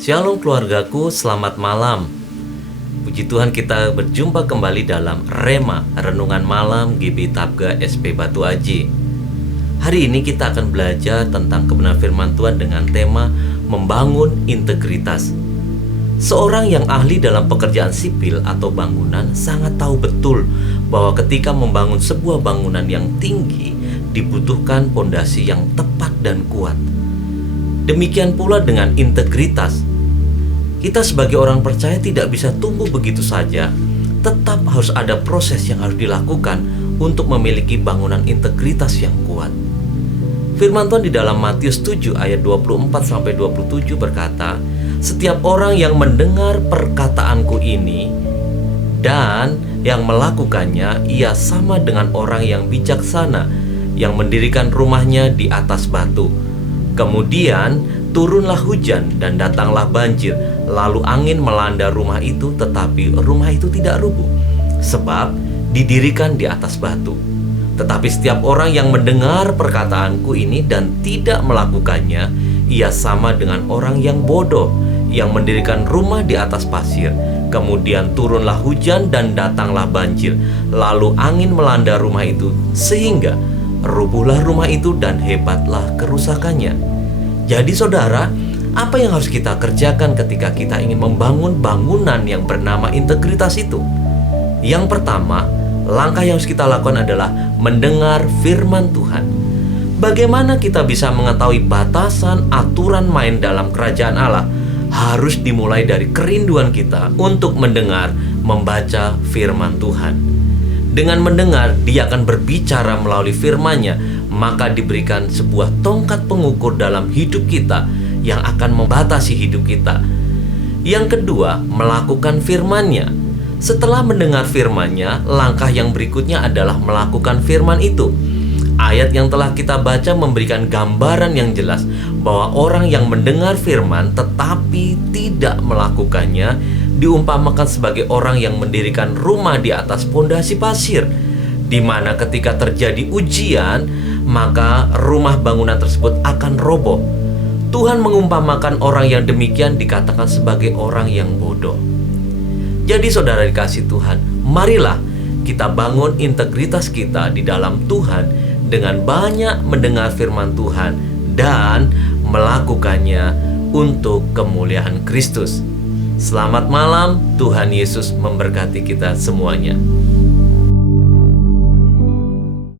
Shalom keluargaku, selamat malam. Puji Tuhan, kita berjumpa kembali dalam Rema, Renungan Malam GB Tabga SP Batu Aji. Hari ini kita akan belajar tentang kebenaran firman Tuhan dengan tema membangun integritas. Seorang yang ahli dalam pekerjaan sipil atau bangunan sangat tahu betul bahwa ketika membangun sebuah bangunan yang tinggi dibutuhkan pondasi yang tepat dan kuat. Demikian pula dengan integritas. Kita sebagai orang percaya tidak bisa tumbuh begitu saja. Tetap harus ada proses yang harus dilakukan untuk memiliki bangunan integritas yang kuat. Firman Tuhan di dalam Matius 7 ayat 24-27 berkata, "Setiap orang yang mendengar perkataanku ini dan yang melakukannya, ia sama dengan orang yang bijaksana yang mendirikan rumahnya di atas batu. Kemudian turunlah hujan dan datanglah banjir, lalu angin melanda rumah itu, tetapi rumah itu tidak rubuh, sebab didirikan di atas batu. Tetapi setiap orang yang mendengar perkataanku ini dan tidak melakukannya, ia sama dengan orang yang bodoh, yang mendirikan rumah di atas pasir. Kemudian turunlah hujan dan datanglah banjir, lalu angin melanda rumah itu, sehingga rubuhlah rumah itu dan hebatlah kerusakannya." Jadi saudara, apa yang harus kita kerjakan ketika kita ingin membangun bangunan yang bernama integritas itu? Yang pertama, langkah yang harus kita lakukan adalah mendengar firman Tuhan. Bagaimana kita bisa mengetahui batasan aturan main dalam kerajaan Allah? Harus dimulai dari kerinduan kita untuk mendengar, membaca firman Tuhan. Dengan mendengar, Dia akan berbicara melalui firman-Nya, maka diberikan sebuah tongkat pengukur dalam hidup kita yang akan membatasi hidup kita. Yang kedua, melakukan firman-Nya. Setelah mendengar firman-Nya, langkah yang berikutnya adalah melakukan firman itu. Ayat yang telah kita baca memberikan gambaran yang jelas bahwa orang yang mendengar firman tetapi tidak melakukannya diumpamakan sebagai orang yang mendirikan rumah di atas pondasi pasir, di mana ketika terjadi ujian, maka rumah bangunan tersebut akan roboh. Tuhan mengumpamakan orang yang demikian dikatakan sebagai orang yang bodoh. Jadi saudara dikasih Tuhan, marilah kita bangun integritas kita di dalam Tuhan dengan banyak mendengar firman Tuhan dan melakukannya untuk kemuliaan Kristus. Selamat malam, Tuhan Yesus memberkati kita semuanya.